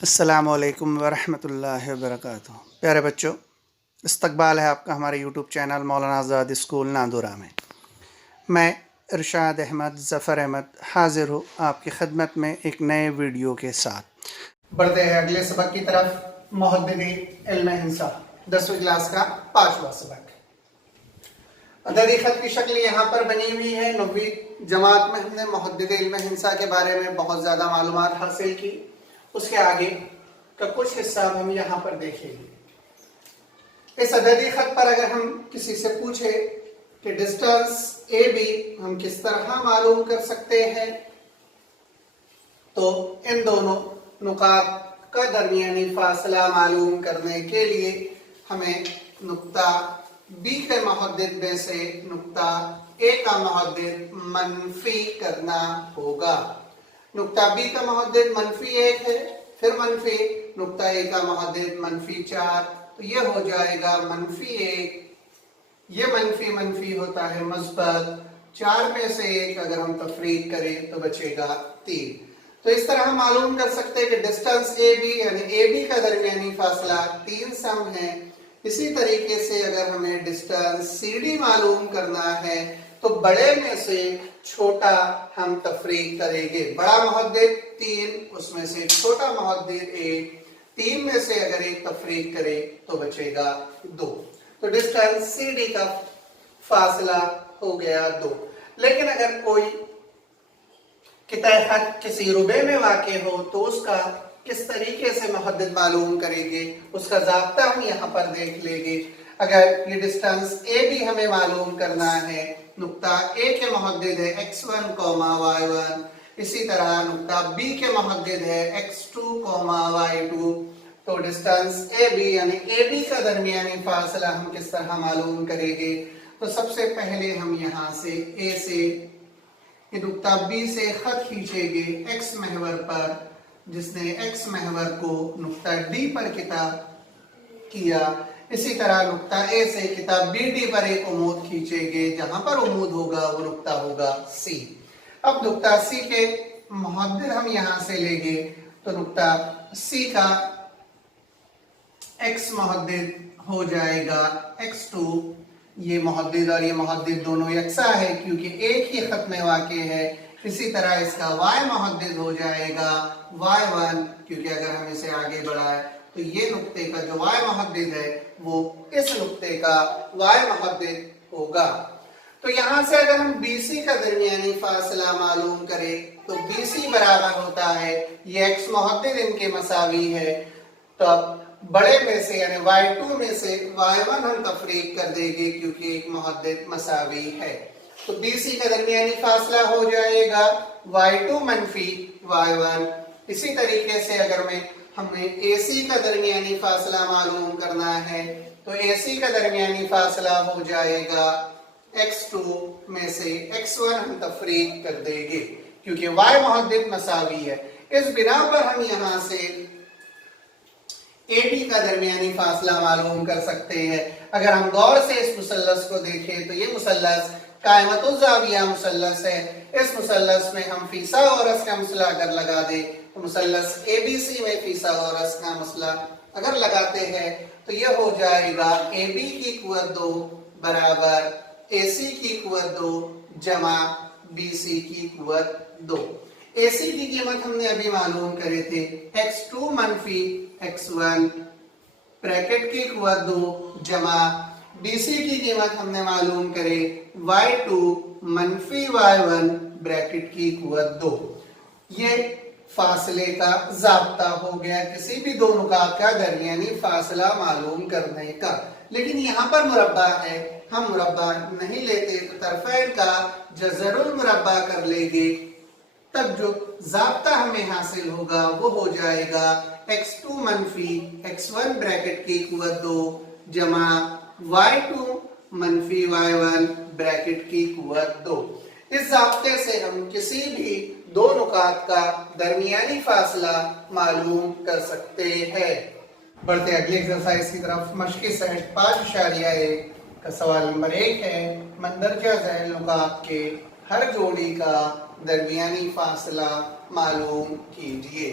अस्सलामुअलैकुम वरहमतुल्लाहि वबरकातुहू। प्यारे बच्चों, इस्तकबाल है आपका हमारे यूट्यूब चैनल मौलाना आज़ाद स्कूल नादुरा में। मैं इरशाद अहमद ज़फ़र अहमद हाज़िर हूँ आपकी खिदमत में एक नए वीडियो के साथ। बढ़ते हैं अगले सबक की तरफ। मुहद्दिदी इल्म हिंसा 10वीं क्लास का 5वां सबक। अददी ख़त की शक्ल यहाँ पर बनी हुई है। 9वीं जमात में हमने मुहद्दिदी इल्म हिंसा के बारे में बहुत ज़्यादा मालूमात हासिल की। उसके आगे का कुछ हिस्सा हम यहाँ पर देखेंगे। इस अददी खत पर अगर हम किसी से पूछे कि डिस्टेंस ए बी हम किस तरह मालूम कर सकते हैं, तो इन दोनों नुकात का दरमियानी फासला मालूम करने के लिए हमें नुक्ता बी के मुहद्दिद में से नुक्ता ए का मुहद्दिद मनफी करना होगा। नुक्ता बी का मुहद्दिद -1 है, फिर मनफी नुक्ता ए का मुहद्दिद -4, तो ये हो जाएगा -1। ये मनफी होता है मस्बत 4 में से 1 अगर हम तफरीक करें तो बचेगा 3। तो इस तरह हम मालूम कर सकते हैं कि डिस्टेंस ए बी यानी ए बी का दरमियानी फासला 3 सम है। इसी तरीके से अगर हमें डिस्टेंस सी डी मालूम करना है तो बड़े में से छोटा हम तफरीक करेंगे। बड़ा मुहद्दिद 3, उसमें से छोटा मुहद्दिद 1, 3 में से अगर 1 तफरीक करे तो बचेगा 2। तो डिस्टेंस सी डी का फासला हो गया 2। लेकिन अगर कोई किताए खत किसी रुबे में वाक़े हो तो उसका किस तरीके से मुहद्दिद मालूम करेंगे, उसका ज़ाब्ता हम यहाँ पर देख लेंगे। अगर ये डिस्टेंस ए भी हमें मालूम करना है, नुक्ता ए के मुहद्दिद है x1, y1, इसी तरह नुक्ता बी के मुहद्दिद है x2, y2, तो डिस्टेंस ए बी यानी ए बी का दरमियानी फासला हम किस तरह मालूम करेंगे। तो सबसे पहले हम यहाँ से ए से नुक्ता बी से खत खींचेंगे x महवर पर, जिसने x महवर को नुक्ता डी पर किताब किया। इसी तरह नुक्ता ए से किताब बी डी पर एक उमूद खींचेंगे, जहां पर उमूद होगा वो नुक्ता होगा सी। अब नुक्ता सी के मुहद्दिद हम यहां से लेंगे तो नुक्ता सी का x मुहद्दिद हो जाएगा x2। ये मुहद्दिद और ये मुहद्दिद दोनों यकसा है क्योंकि एक ही खत में वाक़े है। इसी तरह इसका y मुहद्दिद हो जाएगा y1, क्योंकि अगर हम इसे आगे बढ़ाएं तो ये नुक्ते का जो y मुहद्दिद है वो इस नुक्ते का y मुहद्दिद होगा। तो यहाँ से अगर हम BC का दरमियानी फासला मालूम करें तो BC बराबर होता है, ये x मुहद्दिद इनके मसावी है, तो अब बड़े में से यानी y2 में से y1 हम तफरीक कर देंगे क्योंकि एक मुहद्दिद मसावी है। तो BC का दरमियानी फासला हो जाएगा y2 मनफी y1। इसी तरीके से अगर हमें AC का दरमियानी फासला मालूम करना है तो AC का दरमियानी फासला हो जाएगा x2 में से x1 हम तफरीक कर देंगे क्योंकि y मुहद्दिद मसावी है। इस बिना पर हम यहाँ से AB का दरमियानी फासला मालूम कर सकते हैं। अगर हम गौर से इस मुसल्लस को देखें तो ये मुसल्लस कायमतुज़्ज़ाविया मुसल्लस है। इस मुसल्लस में हम फीसा और रस का मसला अगर लगा दें तो मुसल्लस ABC में फीसा और रस का मसला अगर लगाते हैं तो यह हो जाएगा AB की कुव्वत 2 बराबर AC की कुव्वत 2 जमा BC की कुव्वत 2। AC की कीमत हमने अभी मालूम करे थे x2 मनफी x1 ब्रैकेट की कुव्वत 2 जमा BC की कीमत हमने मालूम करे y2 मनफी y1 ब्रैकेट की कुव्वत 2। ये फासले का ज़ाब्ता हो गया किसी भी दो नुकात का दरमियानी फासला मालूम करने का। लेकिन यहाँ पर मुरब्बा है, हम मुरब्बा नहीं लेते तो तरफ़ैन का जज़रुल मुरब्बा कर लेंगे, तब जो ज़ाब्ता हमें हासिल होगा वो हो जाएगा x2 मनफी x1 ब्रैकेट की कुव्वत 2 जमा y2 मनफी y1 ब्रैकेट की कुव्वत 2। इस ज़ाब्ते से हम किसी भी दो नुकात का दरमियानी फासला मालूम कर सकते हैं। बढ़ते अगले एक्सरसाइज की तरफ। मश्क़ी सेट 5.1 का सवाल नंबर 1 है, मंदरजा ज़ैल नुकात के हर जोड़ी का दरमियानी फासला मालूम कीजिए।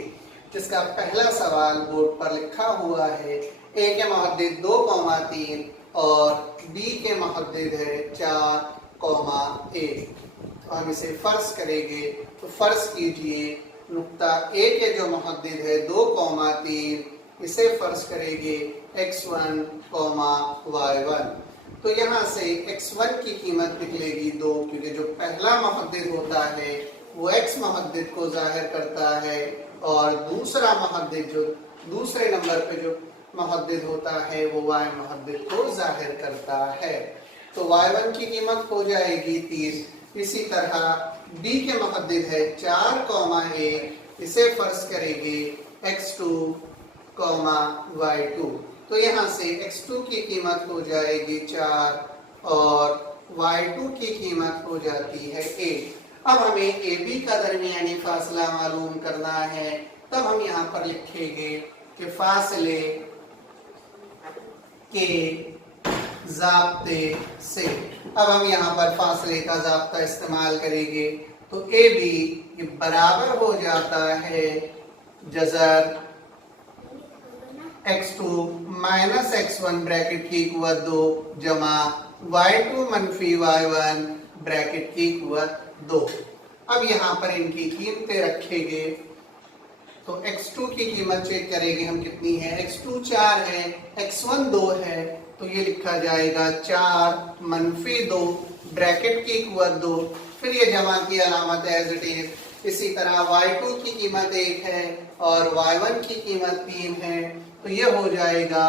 जिसका पहला सवाल बोर्ड पर लिखा हुआ है। ए के मुहद्दिद 2,3 और बी के मुहद्दिद है 4,1। तो हम इसे फर्ज करेंगे। तो फर्ज कीजिए नुक्ता ए के जो मुहद्दिद है 2,3, इसे फर्ज करेंगे x1, y1। तो यहाँ से x1 की कीमत निकलेगी 2, क्योंकि जो पहला मुहद्दिद होता है वो x मुहद्दिद को जाहिर करता है और दूसरा मुहद्दिद जो दूसरे नंबर पे जो मुहद्दिद होता है वो y मुहद्दिद को जाहिर करता है। तो y1 की कीमत हो जाएगी 3। इसी तरह b के मुहद्दिद है 4,1, इसे फर्ज करेंगे x2, y2। तो यहाँ से x2 की कीमत हो जाएगी 4 और y2 की कीमत हो जाती है 1। अब हमें AB का दरमियानी फासला मालूम करना है। तब हम यहाँ पर लिखेंगे कि फासले के ज़ाब्ते से। अब हम यहाँ पर फासले का ज़ाब्ता इस्तेमाल करेंगे। तो AB ये बराबर हो जाता है जज़र x2 माइनस x1 ब्रैकेट की कुव्वत 2 जमा y2 मनफी y1 ब्रैकेट की कुव्वत 2। अब यहाँ पर इनकी कीमतें रखेंगे। तो x2 की कीमत चेक करेंगे हम कितनी है। x2 4 है, x1 2 है, तो ये लिखा जाएगा 4 मनफी 2 ब्रैकेट की कुव्वत 2, फिर ये जमा की अलामत एज इट इज। इसी तरह y2 की कीमत 1 है और y1 की कीमत 3 है, तो ये हो जाएगा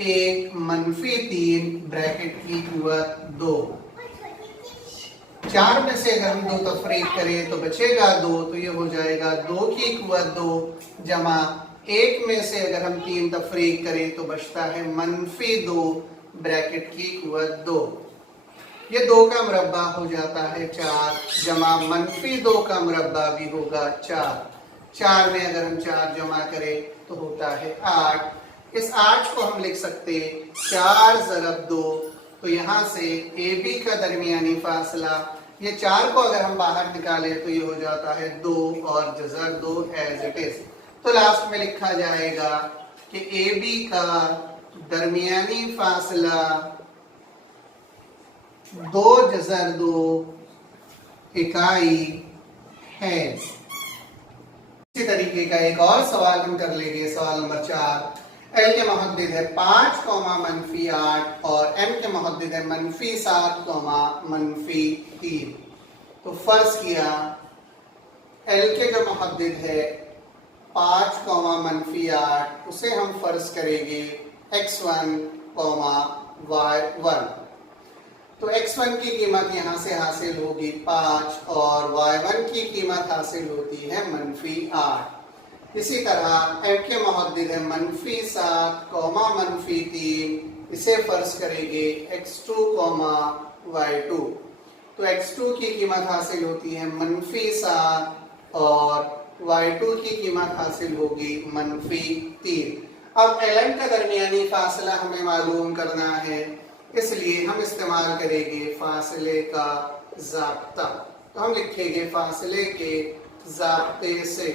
1 मनफी 3 ब्रैकेट की कुव्वत 2। 4 में से अगर हम 2 तफरीक करें तो बचेगा 2, तो ये हो जाएगा 2 की कुव्वत 2 जमा 1 में से अगर हम 3 तफरीक करें तो बचता है मनफी 2 ब्रैकेट की कुव्वत 2। ये 2 का मुरब्बा हो जाता है 4 जमा मनफी 2 का मुरब्बा भी होगा 4। 4 में अगर हम 4 जमा करें तो होता है 8। इस 8 को हम लिख सकते हैं 4 ज़रब 2। तो यहाँ से AB का दरमियानी फासला, ये 4 को अगर हम बाहर निकालें तो ये हो जाता है 2 और जज़र 2 एज इट इज। तो लास्ट में लिखा जाएगा कि AB का दरमियानी फासला 2 जज़र 2 इकाई है। इसी तरीके का एक और सवाल हम कर लेंगे। सवाल नंबर 4। L के मुहद्दिद है 5, मनफी 8 और M के मुहद्दिद है मनफी 7, मनफी 3। तो फर्ज किया L के जो मुहद्दिद है 5, मनफी 8, उसे हम फर्ज करेंगे x1, y1। तो x1 की कीमत यहाँ से हासिल होगी 5 और y1 की कीमत हासिल होती है मनफी 8। इसी तरह M के मुहद्दिद है मनफी 7, मनफी 3, इसे फर्ज करेंगे x2, y2। तो x2 की कीमत हासिल होती है मनफी 7 और y2 की कीमत हासिल होगी मनफी 3। अब LM का दरमियानी फासला हमें मालूम करना है, इसलिए हम इस्तेमाल करेंगे फासले का ज़ाब्ता। तो हम लिखेंगे फासले के ज़ाब्ते से।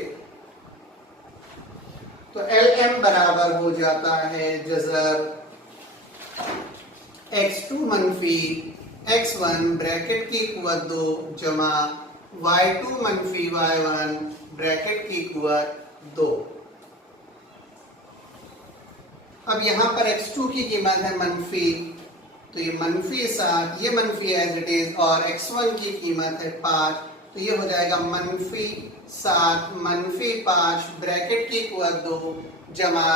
तो LM बराबर हो जाता है जज़र x2 मनफी x1 ब्रैकेट की कुव्वत 2 जमा y2 मनफी y1 ब्रैकेट की कुव्वत 2। अब यहाँ पर x2 की कीमत है मनफी, तो ये मनफी 7, ये मनफी एज इट इज, और x1 की कीमत है 5, तो ये हो जाएगा मनफी 7 मनफी 5 ब्रैकेट की कुव्वत 2 जमा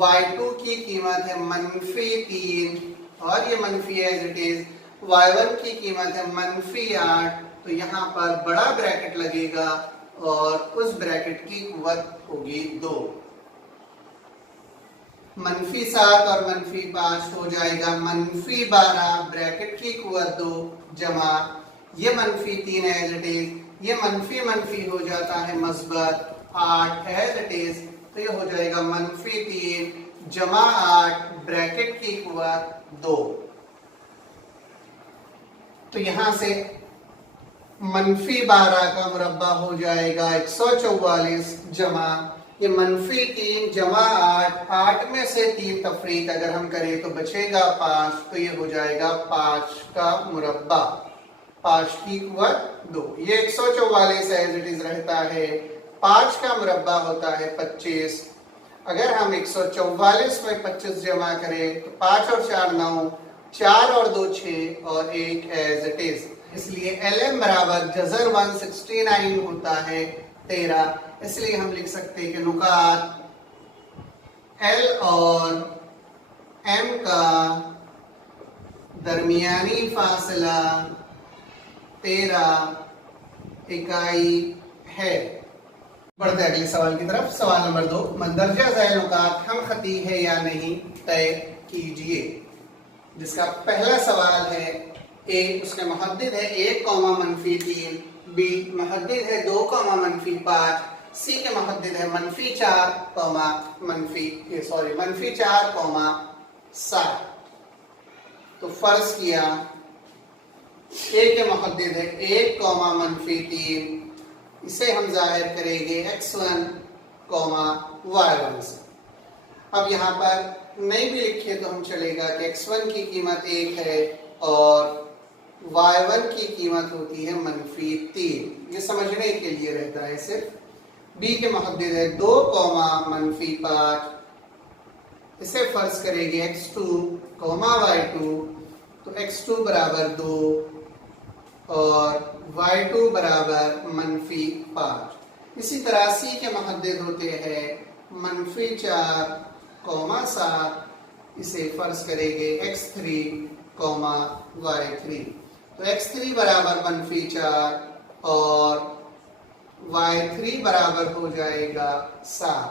y2 की कीमत है मनफी 3 और ये मनफी एज इट इज, y1 की कीमत है मनफी 8, तो यहाँ पर बड़ा ब्रैकेट लगेगा और उस ब्रैकेट की कुव्वत होगी 2। मनफी 7 और मनफी 5 हो जाएगा मनफी 12 ब्रैकेट की कुव्वत 2 जमा ये मनफी 3 एज इट इज, ये मनफी मनफी हो जाता है मस्बत 8 एज इट इज, तो ये हो जाएगा मनफी 3 जमा 8 ब्रैकेट की कुव्वत 2। तो यहां से मनफी 12 का मुरब्बा हो जाएगा 144 जमा ये -3 जमा 8, 8 में से 3 तफरीक अगर हम करें तो बचेगा 5, तो ये हो जाएगा 5 का मुरब्बा, 5 की कुव्वत 2। ये 144 एज इट इज रहता है, 5 का मुरब्बा होता है 25। अगर हम 144 में 25 जमा करें तो 5 और 4 9, 4 और 2 6 और 1 एज इट इज। इसलिए LM बराबर जज़र 169 होता है 13। इसलिए हम लिख सकते हैं कि नुकात L और M का दरमियानी फासला 13 इकाई है। बढ़ते अगले सवाल की तरफ। सवाल नंबर 2, मंदरजा ज़ैल नुकात हम खती है या नहीं तय कीजिए। जिसका पहला सवाल है ए, उसके मुहद्दिद है 1, -3, बी मुहद्दिद है 2, -5, सी के मुहद्दिद है -4, -4, तो फर्ज किया ए के मुहद्दिद है 1, -3, इसे हम जाहिर करेंगे x1, y1 से। अब यहाँ पर नहीं भी लिखे तो हम चलेगा कि x1 की कीमत 1 है और y1 की कीमत होती है -3। ये समझने के लिए रहता है सिर्फ। b के मुहद्दिद है 2, -5, इसे फर्ज करेंगे x2, y2, तो x2 बराबर 2 और y2 बराबर -5। इसी तरह c के मुहद्दिद होते हैं -4, -7, इसे फर्ज करेंगे x3, y3, तो x3 बराबर -4 और y3 बराबर हो जाएगा 7।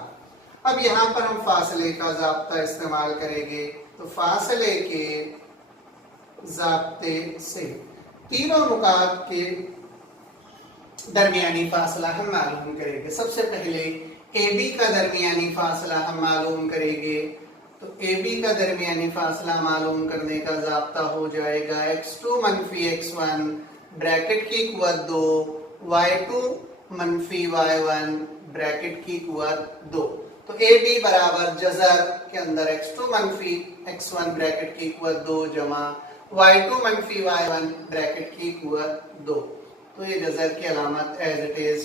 अब यहाँ पर हम फासले का ज़ाब्ता इस्तेमाल करेंगे, तो फासले के ज़ाब्ते से तीनों नुकात के दरमियानी फासला हम मालूम करेंगे। सबसे पहले AB का दरमियानी फासला हम मालूम करेंगे, तो AB का दरमियानी फासला मालूम करने का ज़ाब्ता हो जाएगा x2 - x1 ब्रैकेट की कुव्वत 2, y2 - y1 ब्रैकेट की कुव्वत 2। तो AB बराबर जज़र के अंदर x2 - x1 ब्रैकेट की कुव्वत 2 जमा y2 - y1 ब्रैकेट की कुव्वत 2। तो ये जज़र की अलामत एज इट इज।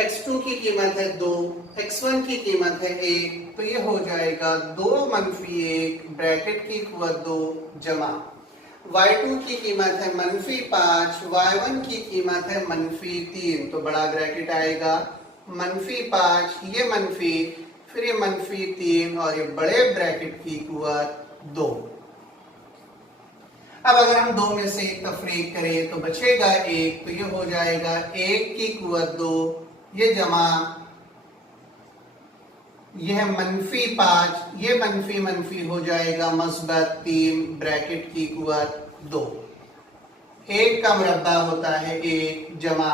x2 की कीमत है 2, x1 की कीमत है 1, तो ये हो जाएगा 2 - 1 ब्रैकेट की कुव्वत 2 जमा y2 की कीमत है -5, y1 की कीमत है -3, तो बड़ा ब्रैकेट आएगा -5, ये मनफी, फिर ये -3 और ये बड़े ब्रैकेट की कुव्वत 2। अब अगर हम 2 में से एक तफरीक करें तो बचेगा 1, तो ये हो जाएगा 1 की कुव्वत 2, ये जमा यह -5, ये मनफी हो जाएगा मस्बत 3 ब्रैकेट की कुव्वत 2। 1 का मुरब्बा होता है 1 जमा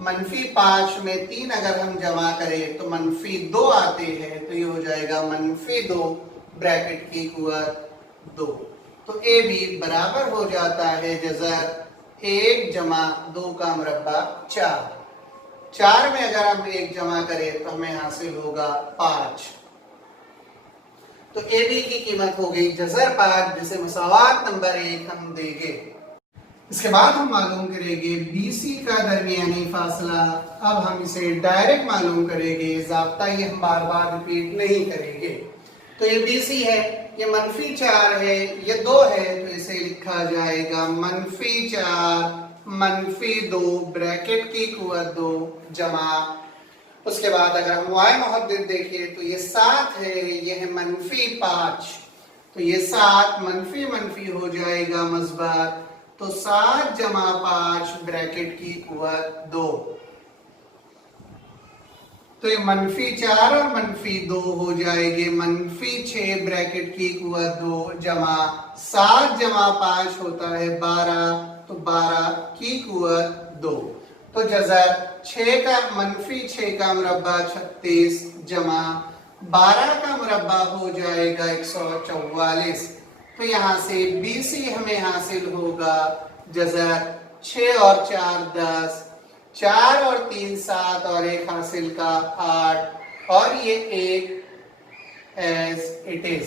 -5 में 3 अगर हम जमा करें तो -2 आते हैं, तो ये हो जाएगा -2 ब्रैकेट की कुव्वत 2। तो AB बराबर हो जाता है जज़र 1 जमा 2 का मुरब्बा 4। 4 में अगर हम 1 जमा करें तो हमें हासिल होगा 5। तो AB की कीमत हो गई जज़र 5, जिसे मुसावात नंबर 1 हम देंगे। इसके बाद हम मालूम करेंगे BC का दरमियानी फासला। अब हम इसे डायरेक्ट मालूम करेंगे, ज़ाब्ता ये हम बार बार रिपीट नहीं करेंगे। तो ये BC है, ये -4 है, ये 2 है, तो इसे लिखा जाएगा -4 -2 ब्रैकेट की कुव्वत 2 जमा, उसके बाद अगर हम y मुहद्दिद देखें तो ये 7 है, ये है -5, तो ये 7 मनफी हो जाएगा मस्बत, तो 7 जमा 5 ब्रैकेट की कुव्वत 2। तो ये -4 और -2 हो जाएंगे -6 ब्रैकेट की कुव्वत 2 जमा 7 जमा 5 होता है 12, तो 12 की कुव्वत 2। तो जज़र 6 का -6 का मुरब्बा 36 जमा 12 का मुरब्बा हो जाएगा 144। तो यहाँ से BC हमें हासिल होगा जज़र 6 और 4 10, 4 और 3 7 और 1 हासिल का 8 और ये एक एज इट इज।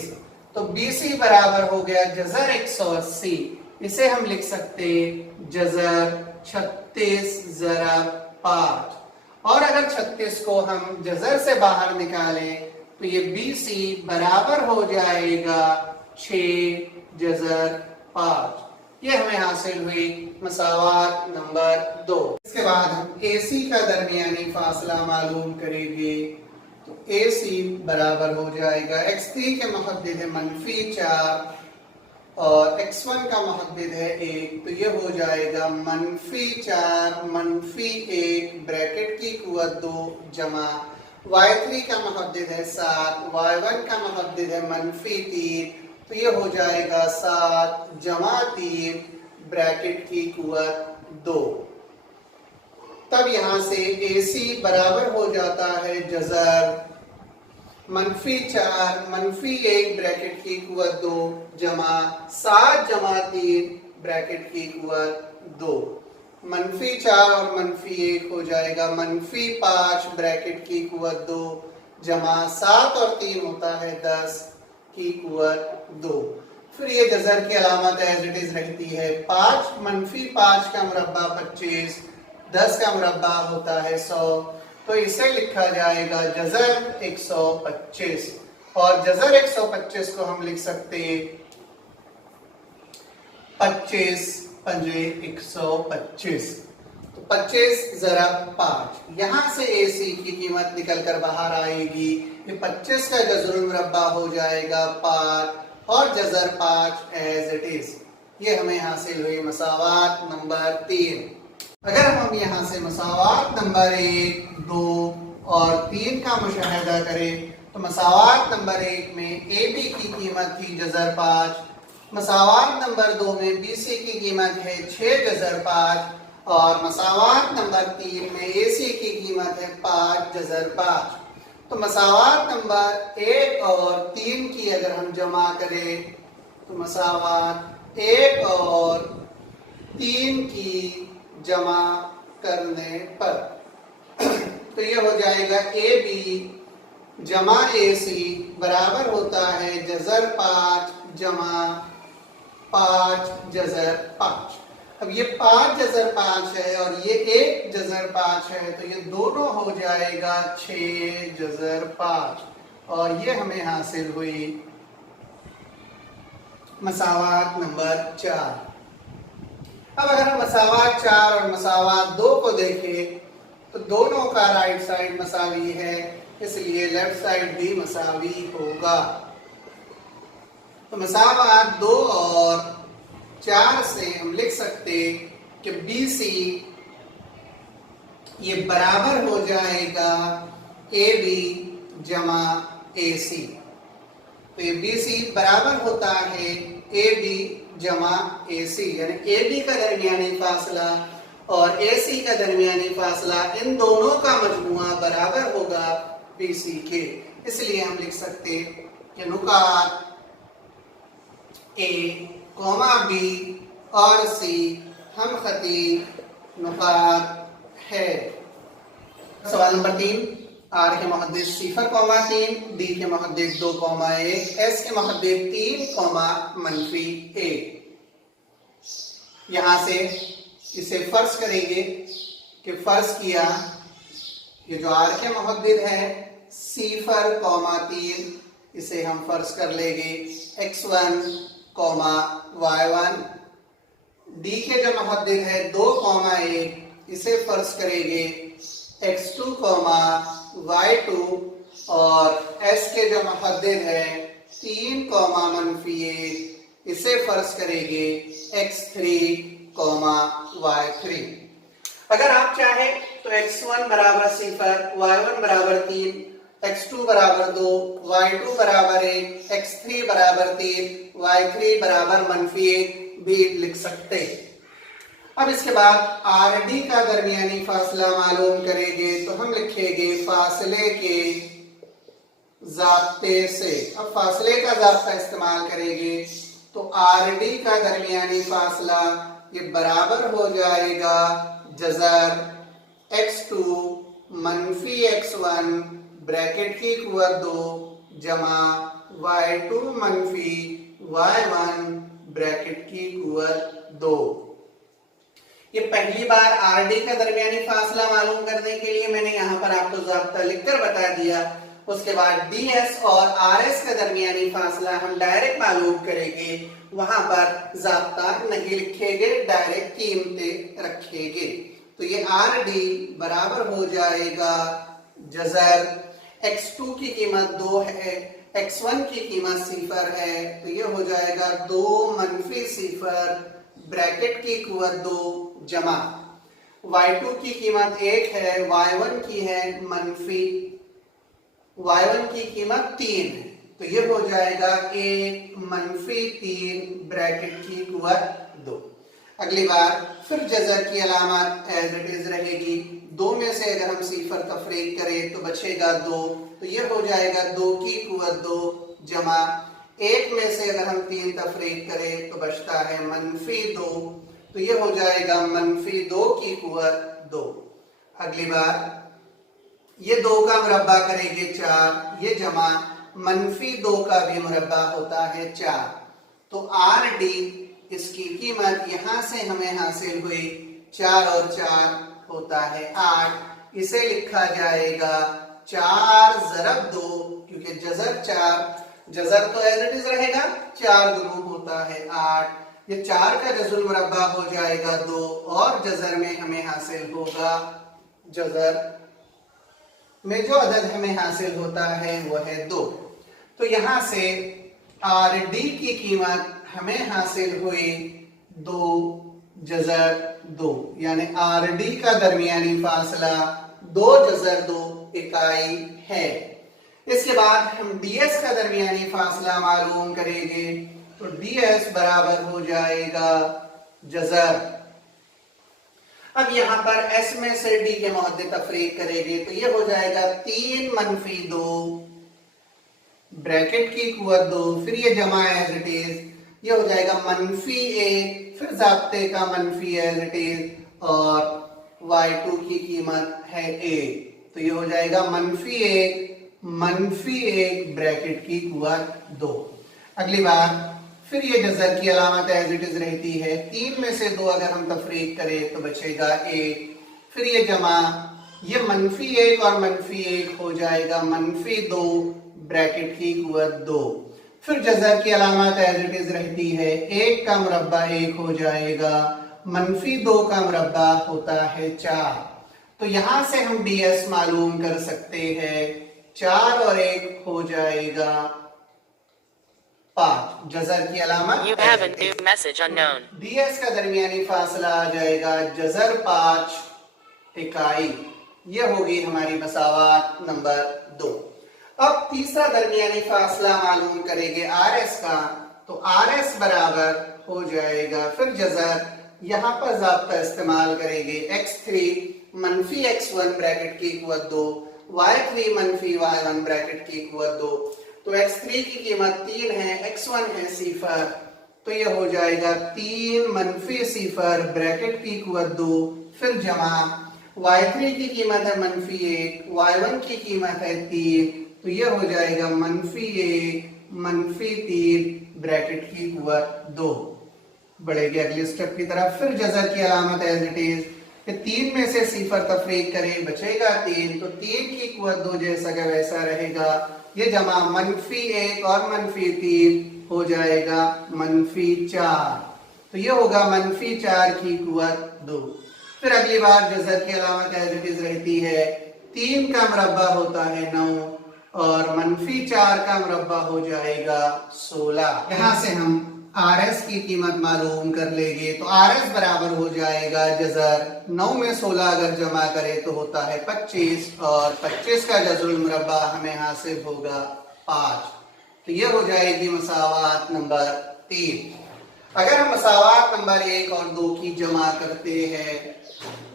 तो BC बराबर हो गया जजर 180, इसे हम लिख सकते जजर 36 ज़रब 5। और अगर 36 को हम जजर से बाहर निकालें तो ये BC बराबर हो जाएगा 6 जजर 5। ये हमें हासिल हुई मसावात नंबर 2। इसके बाद हम AC का दरमियानी फासला मालूम करेंगे। तो AC बराबर हो जाएगा x3 के मुहद्दिद है -4 और x1 का मुहद्दिद है 1, तो ये हो जाएगा -4 -1 ब्रैकेट की कुव्वत 2 जमा y3 का मुहद्दिद है 7, y1 का मुहद्दिद है -3, तो ये हो जाएगा 7 जमा 3 ब्रैकेट की कुव्वत 2। तब यहां से AC बराबर हो जाता है जजर -4 -1 ब्रैकेट की कुव्वत 2 जमा 7 जमा 3 ब्रैकेट की कुव्वत 2। -4 और -1 हो जाएगा -5 ब्रैकेट की कुव्वत 2 जमा 7 और 3 होता है 10 की कुव्वत 2। फिर ये जजर की अलामत एज इट इज रहती है 5 -5 का मुरब्बा 25, 10 का मुरब्बा होता है 100, तो इसे लिखा जाएगा जजर 125। और जजर 125 को हम लिख सकते 25 पंजे 125, तो 25 ज़रब 5। यहां से AC की कीमत निकल कर बाहर आएगी। ये 25 का जजरुल मुरब्बा हो जाएगा 5 और जजर 5 एज इट इज। ये हमें हासिल हुई मसावात नंबर 3। अगर हम यहां से मसावात नंबर 1, 2 और 3 का मुशाहिदा करें तो मसावात नंबर 1 में AB की कीमत थी जजर 5, मसावात नंबर 2 में BC की कीमत है 6 जजर 5 और मसावात नंबर 3 में AC की कीमत है 5 जजर 5। तो मसावात नंबर 1 और 3 की अगर हम जमा करें तो मसावात 1 और 3 की जमा करने पर तो ये हो जाएगा AB जमा AC बराबर होता है जजर 5 जमा 5 जजर 5। अब ये 5 जजर 5 है और ये 1 जजर 5 है, तो ये दोनों हो जाएगा 6 जजर 5 और ये हमें हासिल हुई मसावात नंबर 4। अब अगर हम मसावात 4 और मसावात 2 को देखें तो दोनों का राइट साइड मसावी है, इसलिए लेफ्ट साइड भी मसावी होगा। तो मसावात 2 और 4 से हम लिख सकते कि BC ये बराबर हो जाएगा AB जमा AC। तो ये BC बराबर होता है AB जमा AC, यानी AB का दरमियानी फासला और AC का दरमियानी फासला इन दोनों का मजमुआ बराबर होगा BC के। इसलिए हम लिख सकते कि नुकात A, B और C हम खती नुकात है। सवाल नंबर 3, R के मुहद्दिद 0,3, D के मुहद्दिद 2,1, S के मुहद्दिद 3,-1। यहां से इसे फर्ज करेंगे कि फर्ज किया ये जो R के मुहद्दिद है 0,3, इसे हम फर्ज कर लेंगे x1, y1। D के जो मुहद्दिद है 2,1, इसे फर्ज करेंगे x2, y2 और S के जो मुहद्दिद है 3,-1, इसे फर्ज करेंगे x3, y3। अगर आप चाहें तो x1 बराबर 0, y1 बराबर 3, x2 बराबर 2, y2 बराबर 1, x3 बराबर 3, y3 बराबर -1 भी लिख सकते। अब इसके बाद RD का दरमियानी फासला मालूम करेंगे तो हम लिखेंगे फासले के ज़ाब्ते से। अब फासले का ज़ाब्ता इस्तेमाल करेंगे तो RD का दरमियानी फासला ये बराबर हो जाएगा जजर x2 -x1 ब्रैकेट की कुव्वत 2 जमा y2 मनफी y1 ब्रैकेट की कुव्वत 2। ये पहली बार आरडी का दरमियानी फासला मालूम करने के लिए मैंने यहाँ पर आपको ज़ाब्ता लिखकर बता दिया। उसके बाद डीएस और आरएस का दरमियानी फासला हम डायरेक्ट मालूम करेंगे, वहां पर ज़ाब्ता नहीं लिखेंगे, डायरेक्ट कीमतें रखेंगे। तो ये आर डी बराबर हो जाएगा जजर x2 की कीमत 2 है, x1 की कीमत 0 है, तो ये हो जाएगा 2 मनफी 0 ब्रैकेट की कुव्वत 2 जमा y2 की कीमत 1 है, y1 की है मनफी, y1 की कीमत 3 है, तो ये हो जाएगा 1 मनफी 3 ब्रैकेट की कुव्वत 2। अगली बार फिर जजर की अलामत एज इट इज रहेगी। 2 में से अगर हम 0 तफरीक करें तो बचेगा 2, तो ये हो जाएगा 2 की कुव्वत 2 जमा 1 में से अगर हम 3 तफरीक करें तो बचता है मनफी 2, तो ये हो जाएगा मनफी 2 की कुव्वत 2। अगली बार ये 2 का मुरब्बा करेंगे 4, ये जमा मनफी 2 का भी मुरब्बा होता है 4, तो आर डी इसकी कीमत यहां से हमें हासिल हुई 4 और 4 होता है 8। इसे लिखा जाएगा 4 ज़रब 2, क्योंकि जजर 4, जजर तो एज इट इज रहेगा, 4 गुना होता है 8। ये 4 का जजुल मुरब्बा हो जाएगा 2 और जजर में हमें हासिल होगा, जजर में जो अदद हमें हासिल होता है वो है 2। तो यहां से आर डी की कीमत हमें हासिल हुई 2 जजर 2, यानी आर डी का दरमियानी फासला 2 जजर 2 इकाई है। इसके बाद हम डीएस का दरमियानी फासला मालूम करेंगे, तो डीएस बराबर हो जाएगा जजर। अब यहाँ पर एस में से डी के मुहद्दे तफरीक करेंगे, तो ये हो जाएगा 3 मनफी 2 ब्रैकेट की कुव्वत 2, फिर ये जमा एज इट इज, ये हो जाएगा मनफी 1, फिर ज़ाब्ते का मनफी एज इट इज, और y2 की कीमत है 1, तो ये हो जाएगा मनफी 1 ब्रैकेट की कुव्वत 2। अगली बार फिर ये जजर की अलामत एज इट इज रहती है। 3 में से 2 अगर हम तफरीक करें तो बचेगा 1, फिर ये जमा, ये मनफी 1 और मनफी 1 हो जाएगा मनफी 2 ब्रैकेट की कुव्वत 2। फिर जजर की अलामत एज इट इज रहती है, 1 का मुरब्बा 1 हो जाएगा, मनफी 2 का मुरब्बा होता है 4, तो यहां से हम डीएस मालूम कर सकते हैं, 4 और 1 हो जाएगा 5। जजर की अलामत डीएस का दरमियानी फासला आ जाएगा जजर 5 इकाई। ये होगी हमारी मसावात नंबर 2। अब तीसरा दरमियानी फासला मालूम करेंगे आरएस का, तो आरएस बराबर हो जाएगा, फिर जजर यहाँ पर ज़ाब्ता इस्तेमाल करेंगे x3 मनफी x1 ब्रैकेट की कुव्वत 2, y3 मनफी y1 ब्रैकेट की कुव्वत 2, तो x3 की कीमत 3 है, x1 है 0, तो ये हो जाएगा 3 मनफी 0 ब्रैकेट की कुव्वत 2, फिर जमा y3 की कीमत है मनफी 1, y1 की कीमत है 3, तो ये हो जाएगा मनफी 1 मनफी 3 ब्रैकेट की कुव्वत 2। बढ़ेगी अगले स्टेप की तरफ। फिर जजर की अलामत एज इट इज, 3 में से 0 तफरीक करें बचेगा 3, तो 3 की कुव्वत 2 जैसा का वैसा रहेगा, ये जमा मनफी 1 और मनफी 3 हो जाएगा मनफी 4, तो ये होगा मनफी 4 की कुव्वत 2। फिर अगली बार जजर की अलामत एज इट इज रहती है, 3 का मुरब्बा होता है 9 और मनफी 4 का मुरब्बा हो जाएगा 16। यहाँ से हम आरएस की कीमत मालूम कर लेंगे, तो आरएस बराबर हो जाएगा जजर 9 में 16 अगर जमा करें तो होता है 25, और 25 का जजुल मुरब्बा हमें हासिल होगा 5, तो ये हो जाएगी मसावात नंबर 3। अगर हम मसावात नंबर 1 और 2 की जमा करते हैं,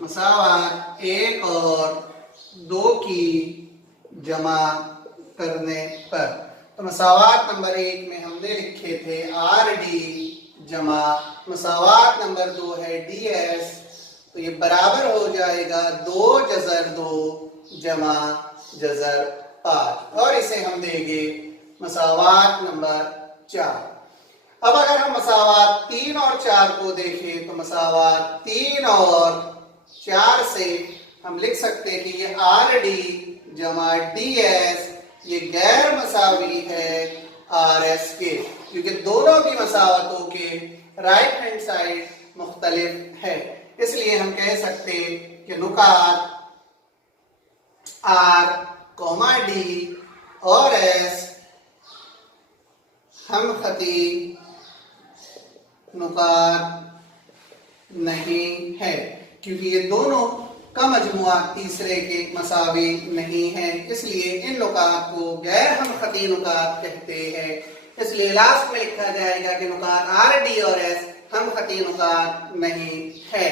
मसावात 1 और 2 की जमा करने पर, तो मसावात नंबर 1 में हमने लिखे थे आर डी जमा मसावात नंबर 2 है डी एस, तो ये बराबर हो जाएगा 2 जजर 2 जमा जजर 5 और इसे हम देंगे मसावात नंबर 4। अब अगर हम मसावात 3 और 4 को देखें तो मसावात 3 और 4 से हम लिख सकते हैं कि ये आर डी जमा डी एस ये गैर मसावी है आर एस के, क्योंकि दोनों भी मसावतों के राइट हैंड साइड मुख्तलिफ है। इसलिए हम कह सकते कि नुकात आर कोमा डी और एस हम खती नुकात नहीं है, क्योंकि ये दोनों का मजमुआ तीसरे के मसावी नहीं है। इसलिए इन नुकात को गैर हम खती नुकात कहते हैं। इसलिए लास्ट में लिखा जाएगा कि नुकात आर डी और एस हम खती नुकात नहीं है।